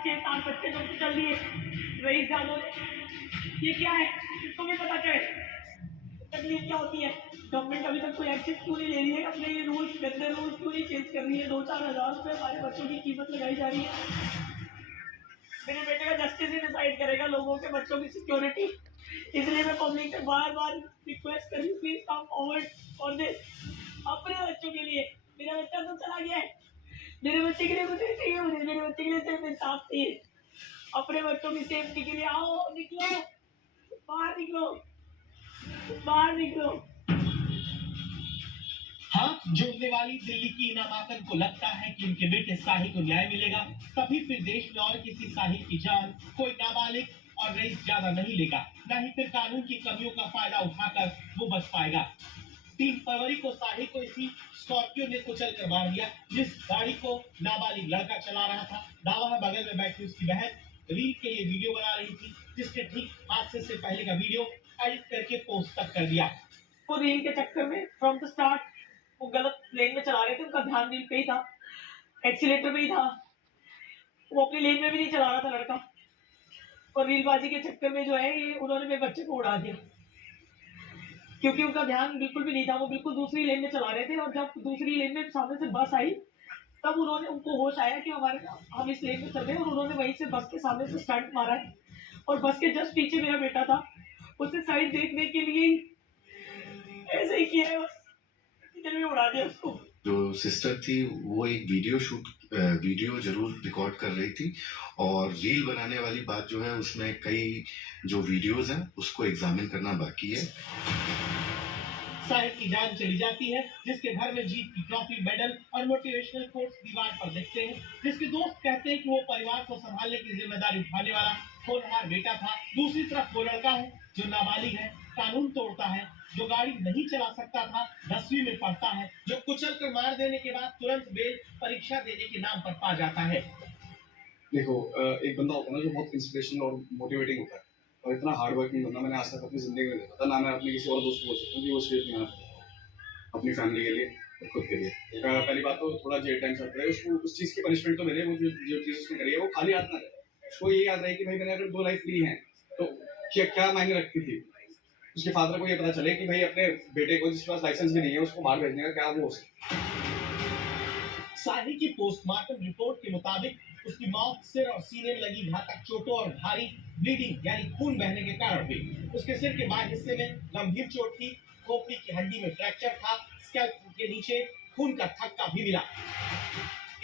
5-6-7 बच्चे जो चल दिए रईस जानो ये क्या है इसको भी पता चले तकलीफ क्या होती है। गवर्नमेंट अभी तक कोई एक्शन क्यों नहीं ले रही है, अपने रूल्स गंदे रूल्स क्यों नहीं चेंज कर रही है। 2-4 हज़ार रुपये हमारे बच्चों की कीमत लगाई जा रही है। मेरे बेटे का जस्टिस ही डिसाइड करेगा लोगों के बच्चों की सिक्योरिटी। इसलिए मैं पब्लिक से बार बार रिक्वेस्ट कर रही हूँ, प्लीज कम फॉरवर्ड और दिस अपने बच्चों के लिए। मेरा बच्चा तो चला गया है, मेरे बच्चे के लिए कुछ नहीं चाहिए, मुझे मेरे बच्चे के लिए सिर्फ इंसाफ चाहिए। अपने बच्चों की सेफ्टी के लिए आओ, निकलो बाहर, निकलो बाहर, निकलो। हाथ जोड़ने वाली दिल्ली की इना मातन को लगता है कि उनके बेटे साहिल को न्याय मिलेगा, तभी फिर देश में और किसी साहिल की जान कोई नाबालिग और रईस ज्यादा नहीं लेगा, न ही फिर कानून की कमियों का फायदा उठाकर वो बच पाएगा। 3 फरवरी को साहिल को इसी स्कॉर्पियो ने कुचल कर मार दिया, जिस गाड़ी को नाबालिग लड़का चला रहा था। दावा है बगल में बैठी उसकी बहन रील के लिए वीडियो बना रही थी, जिसने ठीक हादसे से पहले का वीडियो एडिट करके पोस्ट तक कर दिया। वो रील के चक्कर में फ्रॉम द स्टार्ट वो गलत लेन में चला रहे थे, उनका ध्यान रील पे ही था, एक्सीलेटर पे ही था, वो अपनी लेन में भी नहीं चला रहा था लड़का। और रीलबाजी के चक्कर में जो है ये उन्होंने मेरे बच्चे को उड़ा दिया, क्योंकि उनका ध्यान बिल्कुल भी नहीं था, वो बिल्कुल दूसरी लेन में चला रहे थे। और जब दूसरी लेन में सामने से बस आई तब उन्होंने उनको होश आया कि हम इस लेन में चल रहे हैं, और उन्होंने वहीं से बस के सामने से स्टंट मारा है। और बस के जस्ट पीछे मेरा बेटा था, उसे साइड देखने के लिए ऐसे ही किया है, बस में उड़ा दिया उसको। जो सिस्टर थी वो एक वीडियो जरूर रिकॉर्ड कर रही थी, और रील बनाने वाली बात जो है उसमें कई जो वीडियोस हैं उसको एग्जामिन करना बाकी है। साहिल की जान चली जाती है, जिसके घर में जीत की ट्रॉफी, मेडल और मोटिवेशनल कोट्स दीवार पर दिखते हैं, जिसके दोस्त कहते हैं कि वो परिवार को संभालने की जिम्मेदारी उठाने वाला होनहार बेटा था। दूसरी तरफ वो लड़का है जो नाबालिग है, कानून तोड़ता है, जो गाड़ी नहीं चला सकता था, 10वीं में पढ़ता है, जो कुचल कर मार देने के बाद तुरंत बेल परीक्षा देने के नाम पर पा जाता है। देखो, एक बंदा होता है ना जो बहुत इंस्पिरेशनल और मोटिवेटिंग होता है, और इतना हार्ड वर्किंग बंदा मैंने आज तक अपनी जिंदगी में देखा था ना। मैं अपने किसी और दोस्त को बोल सकता हूँ कि वो सिर्फ मेहनत करता है अपनी फैमिली के लिए और खुद के लिए। पहली बात तो थोड़ा जेल टाइम चल रहा है, उसको उस चीज़ की पनिशमेंट तो मिले, वो जो चीज़ उसने करी है वो खाली हाथ ना रहे। उसको ये याद रहे कि भाई मैंने अगर 2 लाइफ ली है तो क्या मायने रखती थी। उसके फादर को ये पता चले कि भाई अपने बेटे को जिसके पास लाइसेंस भी नहीं है उसको बाहर भेजने का क्या वो हो सकता। साहिल की पोस्टमार्टम रिपोर्ट के मुताबिक उसकी मौत सिर और सीने में लगी घातक चोटों और भारी ब्लीडिंग यानी खून बहने के कारण हुई। उसके सिर के बाएं हिस्से में गंभीर चोट थी, खोपड़ी की हड्डी में फ्रैक्चर था, स्कैल्प के नीचे खून का थक्का भी मिला।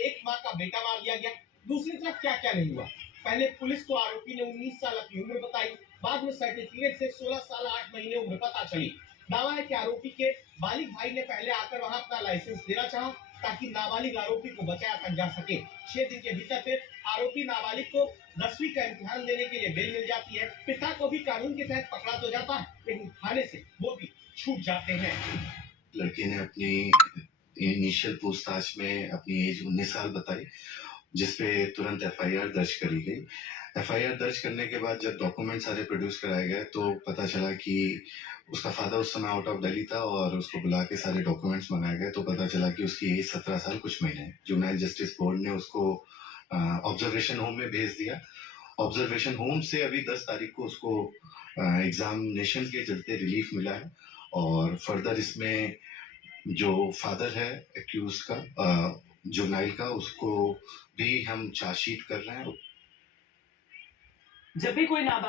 एक माँ का बेटा मार दिया गया। दूसरी तरफ क्या क्या नहीं हुआ। पहले पुलिस को आरोपी ने 19 साल की उम्र बताई, बाद में सर्टिफिकेट से 16 साल 8 महीने उम्र पता चली। दावा है कि आरोपी के बालिग भाई ने पहले आकर वहां अपना लाइसेंस देना चाहा ताकि नाबालिग आरोपी को बचाया तक जा सके। 6 दिन के भीतर फिर आरोपी नाबालिग को 10वीं का इम्तिहान देने के लिए बेल मिल जाती है। पिता को भी कानून के तहत पकड़ा तो जाता है, लेकिन थाने से वो भी छूट जाते हैं। लड़के ने अपनी इनिशियल पूछताछ में अपनी एज 19 साल बताई, जिसपे तुरंत एफआईआर दर्ज करी गई। एफआईआर दर्ज करने के बाद जब डॉक्यूमेंट सारे प्रोड्यूस कराए गए तो पता चला कि उसका फादर उस समय आउट ऑफ दिल्ली था, और उसको बुला के सारे डॉक्यूमेंट्स मंगाए गए तो पता चला कि उसकी एज 17 साल कुछ महीने है। जुवेनाइल जस्टिस बोर्ड ने उसको ऑब्जर्वेशन होम में भेज दिया। ऑब्जर्वेशन होम से अभी 10 तारीख को उसको एग्जामिनेशन के चलते रिलीफ मिला है, और फर्दर इसमें जो फादर है एक्यूज का जुवेनाइल का, उसको भी हम चार्जशीट कर रहे हैं। जब भी कोई